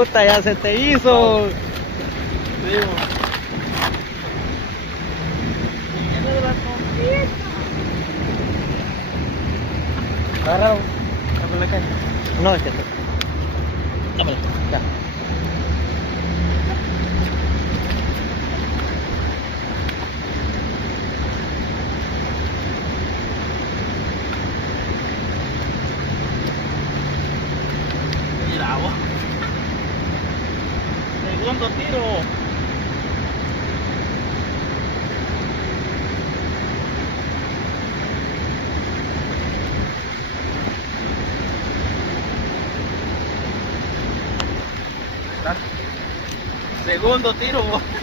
Puta, ya se te hizo. Digo. Viene de la conquista. Agárralo. Dame la caña. No, es que te... Dámela. Ya. Mira vos. Segundo tiro. Segundo tiro vos.